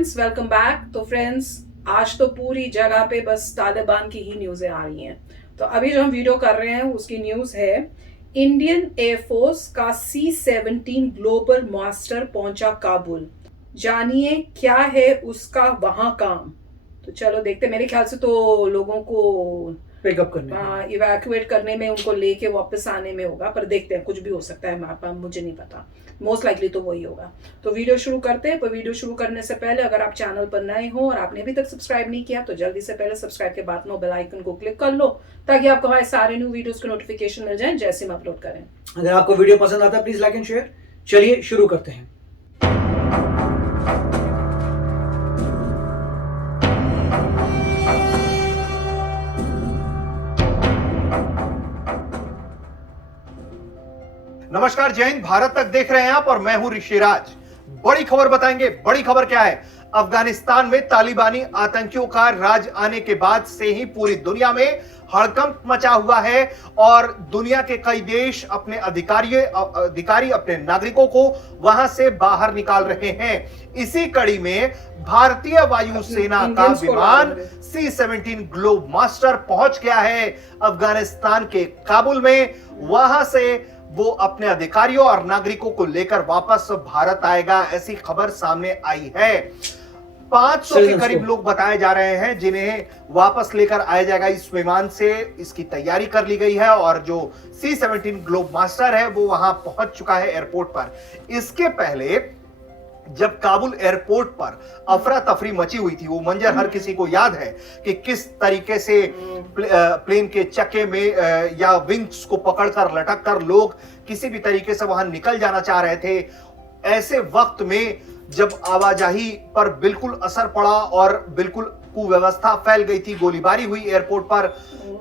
Friends, welcome back. तो friends, आज तो पूरी जगह पे बस तालिबान की ही न्यूज़ें आ रही हैं। तो अभी जो हम वीडियो कर रहे हैं उसकी न्यूज़ है, इंडियन एयरफोर्स का C-17 ग्लोबल मास्टर पहुंचा काबुल। जानिए क्या है उसका वहां काम। तो चलो देखते, मेरे ख्याल से तो लोगों को पिकअप करने में, इवैक्यूएट करने में, उनको लेके वापस आने में होगा, पर देखते हैं, कुछ भी हो सकता है, मुझे नहीं पता। मोस्ट लाइकली तो वही होगा। तो वीडियो शुरू करते हैं। पर वीडियो शुरू करने से पहले अगर आप चैनल पर नए हो और आपने अभी तक सब्सक्राइब नहीं किया तो जल्दी से पहले सब्सक्राइब के बाद में बेल आइकन को क्लिक कर लो, ताकि आपको हमारे सारे न्यू वीडियोस के नोटिफिकेशन मिल जाएं जैसे हम अपलोड करें। अगर आपको वीडियो पसंद आता है प्लीज लाइक एंड शेयर। चलिए शुरू करते हैं। नमस्कार, जय हिंद। भारत तक देख रहे हैं आप और मैं हूं ऋषिराज। बड़ी खबर बताएंगे। बड़ी खबर क्या है? अफगानिस्तान में तालिबानी आतंकियों का राज आने के बाद से ही पूरी दुनिया में हड़कंप मचा हुआ है और दुनिया के कई देश अपने अधिकारी अपने नागरिकों को वहां से बाहर निकाल रहे हैं। इसी कड़ी में भारतीय वायुसेना का विमान C-17 ग्लोब मास्टर पहुंच गया है अफगानिस्तान के काबुल में। वहां से वो अपने अधिकारियों और नागरिकों को लेकर वापस भारत आएगा, ऐसी खबर सामने आई है। 500 के करीब लोग बताए जा रहे हैं जिन्हें वापस लेकर आया जाएगा इस विमान से। इसकी तैयारी कर ली गई है और जो C-17 ग्लोब मास्टर है वो वहां पहुंच चुका है एयरपोर्ट पर। इसके पहले जब काबुल एयरपोर्ट पर अफरा तफरी मची हुई थी, वो मंजर हर किसी को याद है कि किस तरीके से प्लेन के चक्के में या विंग्स को पकड़कर लटक कर लोग किसी भी तरीके से वहां निकल जाना चाह रहे थे। ऐसे वक्त में जब आवाजाही पर बिल्कुल असर पड़ा और बिल्कुल कुव्यवस्था फैल गई थी, गोलीबारी हुई एयरपोर्ट पर,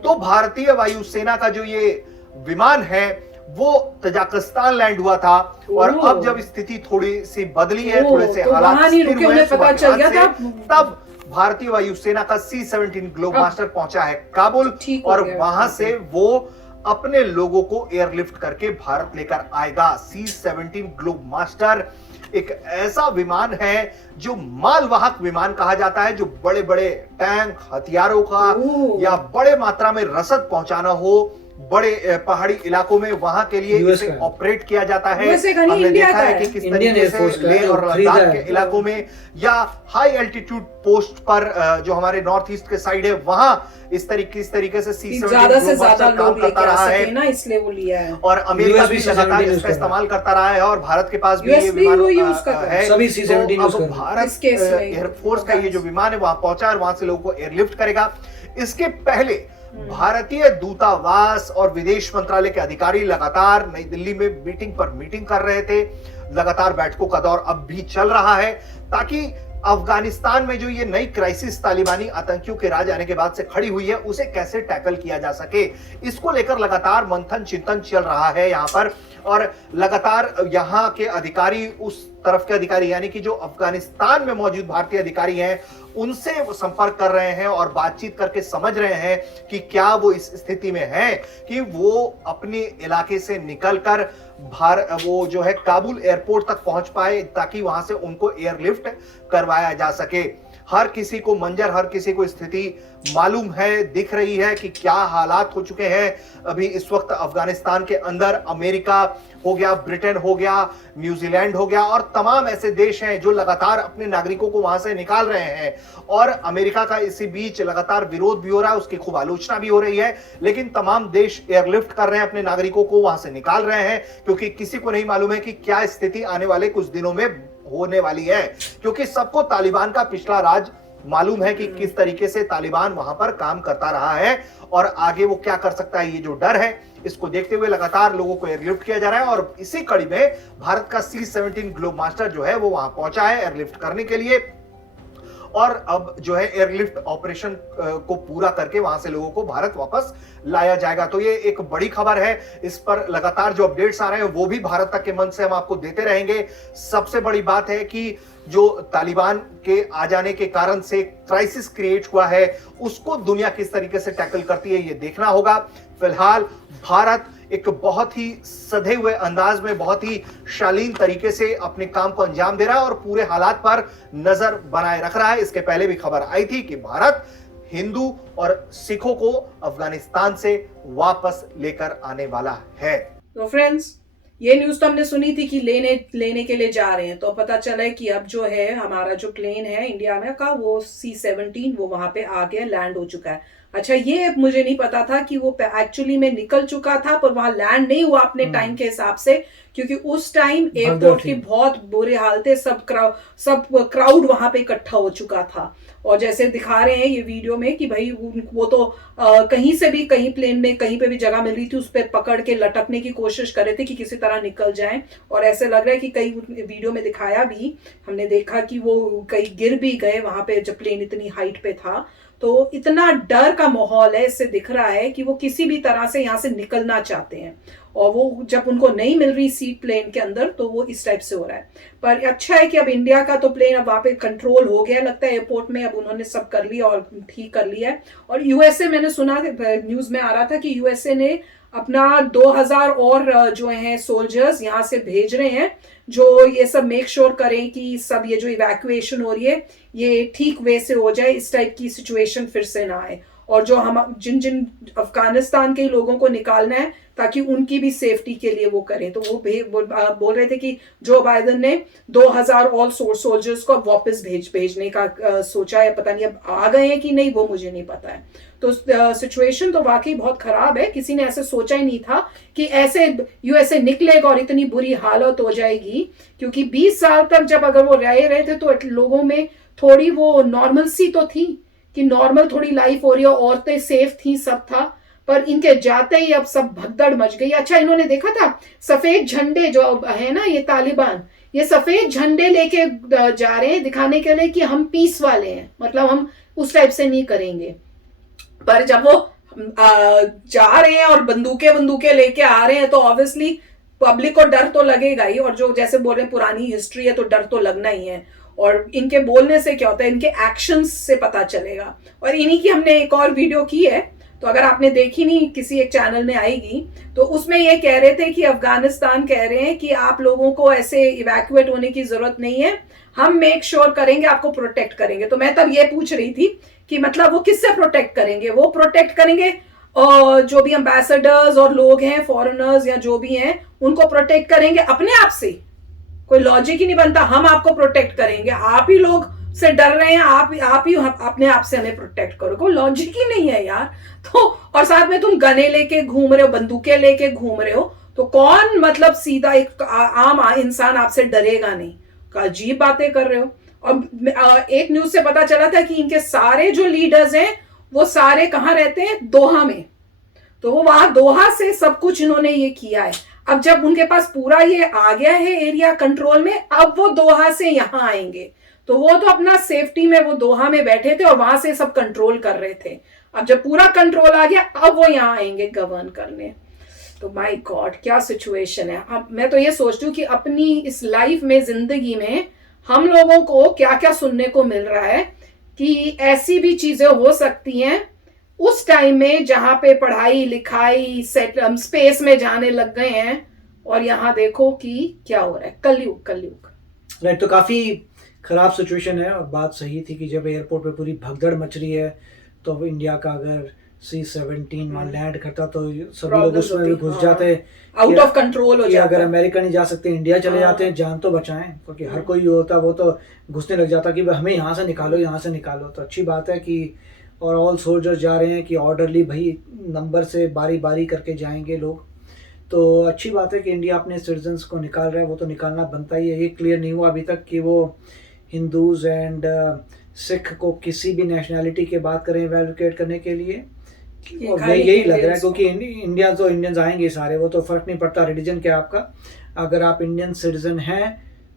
तो भारतीय वायुसेना का जो ये विमान है वो तजाकिस्तान लैंड हुआ था। और अब जब स्थिति थोड़ी सी बदली है, थोड़े से हालात स्थिर हुए हैं, पता चल गया था, तब भारतीय वायुसेना का C-17 ग्लोब मास्टर पहुंचा है काबुल और वहां से वो अपने लोगों को एयरलिफ्ट करके भारत लेकर आएगा। C-17 ग्लोब मास्टर एक ऐसा विमान है जो मालवाहक विमान कहा जाता है, जो बड़े बड़े टैंक, हथियारों का या बड़े मात्रा में रसद पहुंचाना हो बड़े पहाड़ी इलाकों में, वहां के लिए इसे ऑपरेट किया जाता है। हमने देखा है कि किस तरीके से लेह और लद्दाख के इलाकों में या हाई एल्टीट्यूड पोस्ट पर जो हमारे नॉर्थ ईस्ट के साइड है, वहां इस तरीके से ज्यादा से ज्यादा लोग करता रहा है ना, इसलिए वो लिया है। और अमेरिका भी लगातार इसका इस्तेमाल करता रहा है और भारत के पास भी ये विमान है। सभी C-17 अब भारत एयरफोर्स का ये जो विमान है वहां पहुंचा और वहां से लोगों को एयरलिफ्ट करेगा। इसके पहले भारतीय दूतावास और विदेश मंत्रालय के अधिकारी लगातार नई दिल्ली में मीटिंग कर रहे थे। लगातार बैठकों का दौर अब भी चल रहा है ताकि अफगानिस्तान में जो ये नई क्राइसिस तालिबानी आतंकियों के राज आने के बाद से खड़ी हुई है उसे कैसे टैकल किया जा सके, इसको लेकर लगातार मंथन चिंतन चल रहा है यहां पर। और लगातार यहां के अधिकारी, उस तरफ के अधिकारी यानी कि जो अफगानिस्तान में मौजूद भारतीय अधिकारी हैं, उनसे वो संपर्क कर रहे हैं और बातचीत करके समझ रहे हैं कि क्या वो इस स्थिति में हैं कि वो अपने इलाके से निकलकर वो जो है काबुल एयरपोर्ट तक पहुंच पाए, ताकि वहां से उनको एयरलिफ्ट करवाया जा सके। हर किसी को स्थिति मालूम है, दिख रही है कि क्या हालात हो चुके हैं अभी इस वक्त अफगानिस्तान के अंदर। अमेरिका हो गया, ब्रिटेन हो गया, न्यूजीलैंड हो गया और तमाम ऐसे देश हैं जो लगातार अपने नागरिकों को वहां से निकाल रहे हैं। और अमेरिका का इसी बीच लगातार विरोध भी हो रहा है, उसकी खूब आलोचना भी हो रही है, लेकिन तमाम देश एयरलिफ्ट कर रहे हैं, अपने नागरिकों को वहां से निकाल रहे हैं, क्योंकि किसी को नहीं मालूम है कि क्या स्थिति आने वाले कुछ दिनों में होने वाली है। क्योंकि सबको तालिबान का पिछला राज मालूम है कि किस तरीके से तालिबान वहां पर काम करता रहा है और आगे वो क्या कर सकता है। ये जो डर है, इसको देखते हुए लगातार लोगों को एयरलिफ्ट किया जा रहा है और इसी कड़ी में भारत का C-17 ग्लोब मास्टर जो है वो वहां पहुंचा है एयरलिफ्ट करने के लिए। और अब जो है एयरलिफ्ट ऑपरेशन को पूरा करके वहां से लोगों को भारत वापस लाया जाएगा। तो ये एक बड़ी खबर है। इस पर लगातार जो अपडेट्स आ रहे हैं वो भी भारत तक के मंच से हम आपको देते रहेंगे। सबसे बड़ी बात है कि जो तालिबान के आ जाने के कारण से क्राइसिस क्रिएट हुआ है उसको दुनिया किस तरीके से टैकल करती है ये देखना होगा। फिलहाल भारत एक बहुत ही सधे हुए अंदाज में, बहुत ही शालीन तरीके से अपने काम को अंजाम दे रहा है और पूरे हालात पर नजर बनाए रख रहा है। इसके पहले भी खबर आई थी कि भारत हिंदू और सिखों को अफगानिस्तान से वापस लेकर आने वाला है। तो फ्रेंड्स, ये न्यूज तो हमने सुनी थी कि लेने के लिए जा रहे हैं, तो पता चला है कि अब जो है हमारा जो प्लेन है इंडिया में का वो C-17 वो वहां पे आ गया, लैंड हो चुका है। अच्छा, ये मुझे नहीं पता था कि वो एक्चुअली में निकल चुका था पर वहां लैंड नहीं हुआ अपने टाइम के हिसाब से, क्योंकि उस टाइम एयरपोर्ट की बहुत बुरे हाल थे, सब क्राउड वहां पे इकट्ठा हो चुका था। और जैसे दिखा रहे हैं ये वीडियो में कि भाई वो तो कहीं से भी, कहीं प्लेन में कहीं पे भी जगह मिल रही थी उस पर पकड़ के लटकने की कोशिश कर रहे थे कि किसी तरह निकल जाएं। और ऐसे लग रहा है कि कई वीडियो में दिखाया भी, हमने देखा कि वो कई गिर भी गए वहां पे जब प्लेन इतनी हाइट पे था। तो इतना डर का माहौल है, इससे दिख रहा है कि वो किसी भी तरह से यहाँ से निकलना चाहते हैं। और वो जब उनको नहीं मिल रही सीट प्लेन के अंदर तो वो इस टाइप से हो रहा है। पर अच्छा है कि अब इंडिया का तो प्लेन अब वहां पे कंट्रोल हो गया, लगता है एयरपोर्ट में अब उन्होंने सब कर लिया और ठीक कर लिया है। और यूएसए, मैंने सुना न्यूज में आ रहा था कि यूएसए ने अपना 2000 और जो हैं सोल्जर्स यहाँ से भेज रहे हैं, जो ये सब मेक श्योर करें कि सब ये जो इवैक्यूएशन हो रही है ये ठीक वे से हो जाए, इस टाइप की सिचुएशन फिर से ना आए। और जो हम जिन अफगानिस्तान के लोगों को निकालना है ताकि उनकी भी सेफ्टी के लिए वो करें, तो वो बोल रहे थे कि जो बाइडेन ने 2000 ऑल सोल्जर्स को वापस भेजने का सोचा है। पता नहीं अब आ गए हैं कि नहीं, वो मुझे नहीं पता है। तो सिचुएशन तो वाकई बहुत खराब है, किसी ने ऐसे सोचा ही नहीं था कि ऐसे यूएसए निकलेगा और इतनी बुरी हालत हो जाएगी। क्योंकि 20 साल तक जब अगर वो रह रहे थे तो लोगों में थोड़ी वो नॉर्मल सी तो थी कि नॉर्मल थोड़ी लाइफ हो रही है, औरतें सेफ थी, सब था। पर इनके जाते ही अब सब भगदड़ मच गई। अच्छा, इन्होंने देखा था सफेद झंडे जो है ना, ये तालिबान, ये सफेद झंडे लेके जा रहे हैं दिखाने के लिए कि हम पीस वाले हैं, मतलब हम उस टाइप से नहीं करेंगे। पर जब वो जा रहे हैं और बंदूकें लेके आ रहे हैं तो ऑब्वियसली पब्लिक को डर तो लगेगा ही। और जो जैसे बोल रहे हैं पुरानी हिस्ट्री है तो डर तो लगना ही है। और इनके बोलने से क्या होता है, इनके एक्शंस से पता चलेगा। और इन्हीं की हमने एक और वीडियो की है, तो अगर आपने देखी नहीं, किसी एक चैनल में आएगी, तो उसमें ये कह रहे थे कि अफगानिस्तान कह रहे हैं कि आप लोगों को ऐसे इवैक्यूएट होने की जरूरत नहीं है, हम मेक श्योर करेंगे, आपको प्रोटेक्ट करेंगे। तो मैं तब ये पूछ रही थी कि मतलब वो किससे प्रोटेक्ट करेंगे? वो प्रोटेक्ट करेंगे और जो भी एम्बेसडर्स और लोग हैं, फॉरेनर्स या जो भी हैं, उनको प्रोटेक्ट करेंगे अपने आप से। कोई लॉजिक ही नहीं बनता, हम आपको प्रोटेक्ट करेंगे, आप ही लोग से डर रहे हैं, आप ही अपने आप से हमें प्रोटेक्ट करो। कोई लॉजिक ही नहीं है यार। तो और साथ में तुम गने लेके घूम रहे हो, बंदूकें लेके घूम रहे हो, तो कौन मतलब सीधा एक आम इंसान आपसे डरेगा नहीं? अजीब बातें कर रहे हो। और एक न्यूज से पता चला था कि इनके सारे जो लीडर्स हैं वो सारे कहाँ रहते हैं? दोहा में। तो वो वहां दोहा से सब कुछ इन्होंने ये किया है। अब जब उनके पास पूरा ये आ गया है एरिया कंट्रोल में, अब वो दोहा से यहां आएंगे। तो वो तो अपना सेफ्टी में वो दोहा में बैठे थे और वहां से सब कंट्रोल कर रहे थे। अब जब पूरा कंट्रोल आ गया, अब वो यहाँ आएंगे गवर्न करने। तो माय गॉड, क्या सिचुएशन है। अब मैं तो ये सोचती हूँ कि अपनी इस लाइफ में, जिंदगी में हम लोगों को क्या क्या सुनने को मिल रहा है कि ऐसी भी चीजें हो सकती हैं उस टाइम में जहां पे पढ़ाई लिखाई स्पेस में जाने लग गए हैं। और यहाँ देखो कि क्या हो रहा है, कलयुग। राइट, तो काफी खराब सिचुएशन है। और बात सही थी कि जब एयरपोर्ट पे पूरी भगदड़ मच रही है तो अब इंडिया का अगर C-17 वहां लैंड करता तो सभी लोग उसमें भी घुस जाते, आउट ऑफ कंट्रोल हो जाता। अगर अमेरिका नहीं जा सकते, इंडिया चले जाते हैं, जान तो बचाएं। क्योंकि हर कोई होता वो तो घुसने लग जाता कि हमें यहाँ से निकालो। तो अच्छी बात है कि और ऑल सोल्जर्स जा रहे हैं कि ऑर्डरली भाई नंबर से बारी बारी करके जाएंगे लोग। तो अच्छी बात है कि इंडिया अपने सिटीजन्स को निकाल रहा है, वो तो निकालना बनता ही है। ये क्लियर नहीं हुआ अभी तक कि वो हिंदूज एंड सिख को किसी भी नेशनैलिटी के बात करें इवैल्यूएट करने के लिए। और यही लग रहा है क्योंकि इंडिया तो इंडियंस आएंगे सारे, वो तो फर्क नहीं पड़ता रिलीजन क्या आपका। अगर आप इंडियन सिटीजन हैं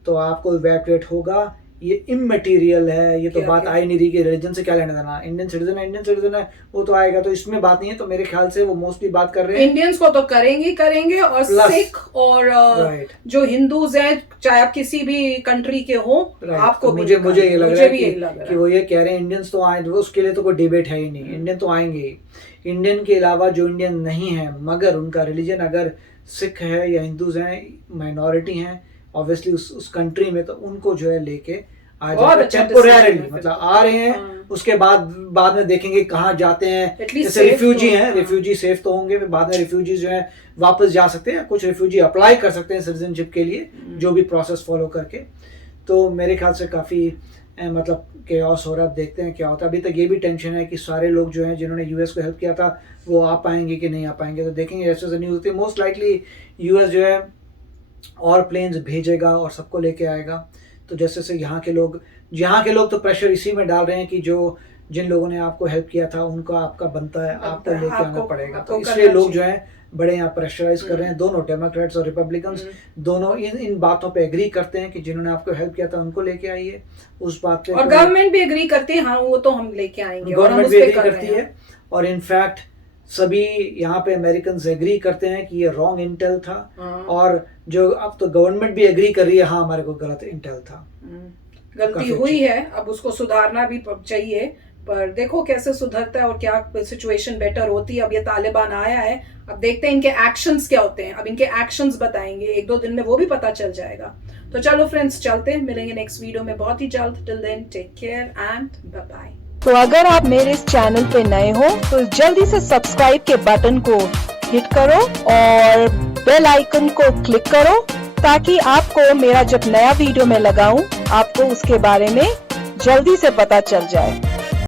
तो आपको इवैक्यूएट होगा ये इमटेरियल है, ये तो क्या- बात क्या? आ ही नहीं रही कि रिलीजन से क्या लेना देना, इंडियन सिटीजन है वो तो आएगा, तो इसमें बात नहीं है। तो मेरे ख्याल से वो मोस्टली बात कर रहे हैं इंडियंस को तो करेंगे और Plus- सिख और राइट। जो हिंदूज हैं, चाहे आप किसी भी कंट्री के हो, आपको तो भी मुझे निकालेंगे। ये लग मुझे रहा है भी यही लग रहा कि है। वो ये कह रहे हैं इंडियंस तो आए, वो उसके लिए तो कोई डिबेट है ही नहीं, इंडियन तो आएंगे ही। इंडियन के अलावा जो इंडियन नहीं है मगर उनका रिलीजन अगर सिख है या हिंदूज हैं, माइनॉरिटी हैं ऑब्वियसली उस कंट्री में, तो उनको जो है लेके आ बहुत जाए अच्छा टेम्पोरेरली, decision है मतलब फिर। आ रहे हैं। हाँ। उसके बाद में देखेंगे कहाँ जाते हैं। At least जैसे safe रिफ्यूजी तो- हैं, हाँ। रिफ्यूजी सेफ तो होंगे, फिर बाद में रिफ्यूजी जो है वापस जा सकते हैं, कुछ रिफ्यूजी अप्लाई कर सकते हैं सिटीजनशिप के लिए, जो भी प्रोसेस फॉलो करके। तो मेरे ख्याल से काफ़ी मतलब केओस हो रहा है। अब देखते हैं क्या होता है। अभी तक ये भी टेंशन है कि सारे लोग जो हैं जिन्होंने यूएस को हेल्प किया था वो आ पाएंगे कि नहीं आ पाएंगे। तो देखेंगे, जैसे जैसे न्यूज़ होती है मोस्ट लाइकली यूएस जो है और प्लेन्स भेजेगा और सबको लेके आएगा। तो जैसे जैसे यहाँ के लोग तो प्रेशर इसी में डाल रहे हैं कि जिन लोगों ने आपको हेल्प किया था उनका आपका बनता है, आपको लेके आना पड़ेगा। तो इसलिए लोग जो है बड़े यहाँ प्रेशराइज कर रहे हैं। दोनों डेमोक्रेट्स और रिपब्लिकन्स दोनों इन बातों पे एग्री करते हैं कि जिन्होंने आपको हेल्प किया था उनको लेके आइए। उस बात पे और गवर्नमेंट भी एग्री करती है, हाँ वो तो हम लेके आएंगे, और हम गवर्नमेंट उस भी पे एग्री कर करती रहे हैं। है। और इनफैक्ट सभी यहाँ पे अमेरिकन एग्री करते हैं कि ये रॉन्ग इंटेल था। हाँ। और जो अब तो गवर्नमेंट भी एग्री कर रही है, हाँ हमारे को गलत इंटेल था, गलती काफी हुई अच्छी। है, अब उसको सुधारना भी चाहिए, पर देखो कैसे सुधरता है और क्या सिचुएशन बेटर होती है। अब ये तालिबान आया है, अब देखते हैं इनके एक्शंस क्या होते हैं। अब इनके एक्शंस बताएंगे, 1-2 दिन में वो भी पता चल जाएगा। तो चलो फ्रेंड्स, चलते हैं, मिलेंगे नेक्स्ट वीडियो में बहुत ही जल्द। Till then take care and bye bye. तो अगर आप मेरे इस चैनल पे नए हो तो जल्दी से सब्सक्राइब के बटन को हिट करो और बेल आइकन को क्लिक करो, ताकि आपको मेरा जब नया वीडियो मैं लगाऊं आपको उसके बारे में जल्दी से पता चल जाए।